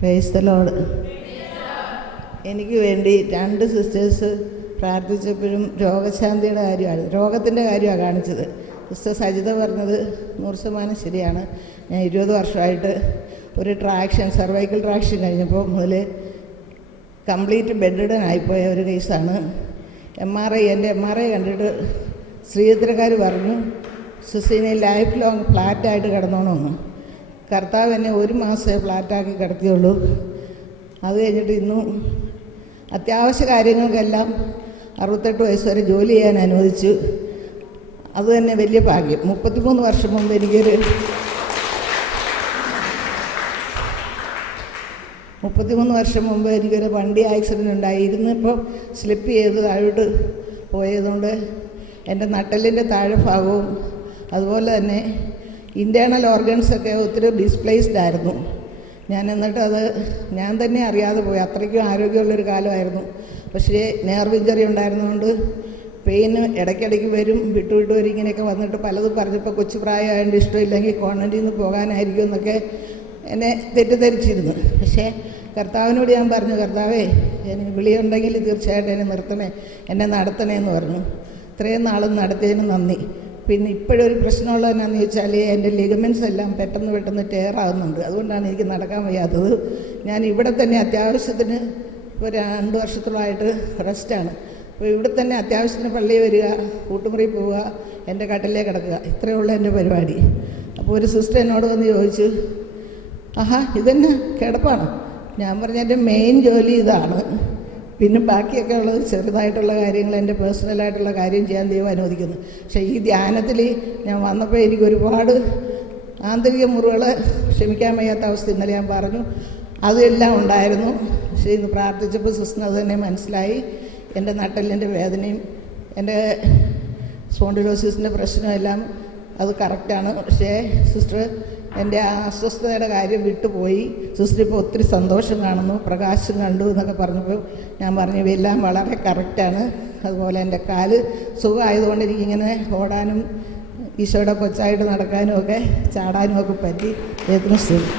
Praise the Lord. എനിക്ക് വേണ്ടി 2 sisters പ്രാർത്ഥിച്ചപ്പോഴും രോഗശാന്തിയുടെ കാര്യമാണ്, രോഗത്തിൻ്റെ കാര്യമാണ് കാണിച്ചത്. സിസ്റ്റർ സജിത പറഞ്ഞത് 100% ശരിയാണ്. ഞാൻ 20 വർഷമായിട്ട് ഒരു ട്രാക്ഷൻ, സർവൈക്കൽ ട്രാക്ഷൻ കഴിഞ്ഞപ്പോൾ മുതൽ കംപ്ലീറ്റ് ബെഡ്രിഡൻ ആയിപ്പോയ ഒരു കേസാണ്. എൻ്റെ എം ആർ ഐ കണ്ടിട്ട് ശ്രീചിത്രക്കാർ പറഞ്ഞു, സിസ്റ്ററിനെ ലൈഫ് ലോങ് ഫ്ലാറ്റായിട്ട് കിടന്നോണമെന്ന്. കർത്താവ് എന്നെ 1 മാസമേ ഫ്ലാറ്റാക്കി കിടത്തിയുള്ളൂ. അത് കഴിഞ്ഞിട്ട് ഇന്നും അത്യാവശ്യ കാര്യങ്ങൾക്കെല്ലാം 68 വയസ്സ് വരെ ജോലി ചെയ്യാൻ അനുവദിച്ചു. അത് തന്നെ വലിയ ഭാഗ്യം. 33 വർഷം മുമ്പ് എനിക്കൊരു 33 വർഷം മുമ്പ് എനിക്കൊരു വണ്ടി ആക്സിഡൻ്റ് ഉണ്ടായി. ഇരുന്നിപ്പോൾ സ്ലിപ്പ് ചെയ്ത് താഴോട്ട് പോയതുകൊണ്ട് എൻ്റെ നട്ടലിൻ്റെ താഴെ ഭാഗവും അതുപോലെ തന്നെ ഇൻറ്റേർണൽ ഓർഗൻസൊക്കെ ഒത്തിരി ഡിസ്പ്ലേസ്ഡ് ആയിരുന്നു. എന്നിട്ട് അത് ഞാൻ തന്നെ അറിയാതെ പോയി. അത്രയ്ക്കും ആരോഗ്യമുള്ളൊരു കാലമായിരുന്നു. പക്ഷേ നെർവ് ഇഞ്ചറി ഉണ്ടായിരുന്നതുകൊണ്ട് പെയിന് ഇടയ്ക്കിടയ്ക്ക് വരും, വിട്ടു വരും. ഇങ്ങനെയൊക്കെ വന്നിട്ട് പലതും പറഞ്ഞപ്പോൾ കൊച്ചു പ്രായമായതുകൊണ്ട് ഇഷ്ടമില്ലെങ്കിൽ കോൺവെൻറ്റിൽ നിന്ന് പോകാനായിരിക്കും എന്നൊക്കെ എന്നെ തെറ്റിദ്ധരിച്ചിരുന്നു. പക്ഷേ കർത്താവിനോട് ഞാൻ പറഞ്ഞു, കർത്താവേ എനിക്ക് വിളിയുണ്ടെങ്കിൽ തീർച്ചയായിട്ടും എന്നെ നിർത്തണേ, എന്നെ നടത്തണേ എന്ന് പറഞ്ഞു. ഇത്രയും നാളും നടത്തിയതിന് നന്ദി. പിന്നെ ഇപ്പോഴൊരു പ്രശ്നമുള്ളത് എന്നാന്ന് ചോദിച്ചാൽ എൻ്റെ ലിഗമെൻറ്റ്സ് എല്ലാം പെട്ടെന്ന് ടയറാകുന്നുണ്ട്. അതുകൊണ്ടാണ് എനിക്ക് നടക്കാൻ വയ്യാത്തത്. ഞാൻ ഇവിടെ തന്നെ അത്യാവശ്യത്തിന് ഇപ്പോൾ 2 വർഷത്തോളമായിട്ട് റെസ്റ്റാണ്. അപ്പോൾ ഇവിടെ തന്നെ അത്യാവശ്യത്തിന് പള്ളിയിൽ വരിക, കൂട്ടുമുറി പോവുക, എൻ്റെ കട്ടിലേ കിടക്കുക, ഇത്രയേ ഉള്ളൂ എൻ്റെ പരിപാടി. അപ്പോൾ ഒരു സിസ്റ്റർ എന്നോട് വന്ന് ചോദിച്ചു, ആഹാ ഇതെന്നെ കിടപ്പാണ്? ഞാൻ പറഞ്ഞ എൻ്റെ മെയിൻ ജോലി ഇതാണ്, പിന്നെ ബാക്കിയൊക്കെ ഉള്ളത് ചെറുതായിട്ടുള്ള കാര്യങ്ങൾ, എൻ്റെ പേഴ്സണലായിട്ടുള്ള കാര്യം ചെയ്യാൻ ദൈവം അനുവദിക്കുന്നു. പക്ഷേ ഈ ധ്യാനത്തിൽ ഞാൻ വന്നപ്പോൾ എനിക്ക് ഒരുപാട് ആന്തരിക മുറിവുകൾ ക്ഷമിക്കാൻ വയ്യാത്ത അവസ്ഥ ഇന്നലെ ഞാൻ പറഞ്ഞു, അതെല്ലാം ഉണ്ടായിരുന്നു. പക്ഷേ ഇന്ന് പ്രാർത്ഥിച്ചപ്പോൾ സിസ്റ്ററിന് അത് തന്നെ മനസ്സിലായി. എൻ്റെ നട്ടലിൻ്റെ വേദനയും എൻ്റെ സ്പോണ്ടിലോസിസിൻ്റെ പ്രശ്നമെല്ലാം അത് കറക്റ്റാണ്. പക്ഷേ സിസ്റ്റർ എൻ്റെ അസ്വസ്ഥതയുടെ കാര്യം വിട്ടുപോയി. സിസ്റ്റർ ഇപ്പോൾ ഒത്തിരി സന്തോഷം കാണുന്നു, പ്രകാശം കണ്ടു എന്നൊക്കെ പറഞ്ഞപ്പോൾ ഞാൻ പറഞ്ഞു ഇവയെല്ലാം വളരെ കറക്റ്റാണ്. അതുപോലെ എൻ്റെ കാല് സുഖമായതുകൊണ്ട് എനിക്കിങ്ങനെ ഓടാനും ഈശോയുടെ കൊച്ചായിട്ട് നടക്കാനും ഒക്കെ ചാടാനും ഒക്കെ പറ്റി. ദൈവത്തിന് സ്തുതി.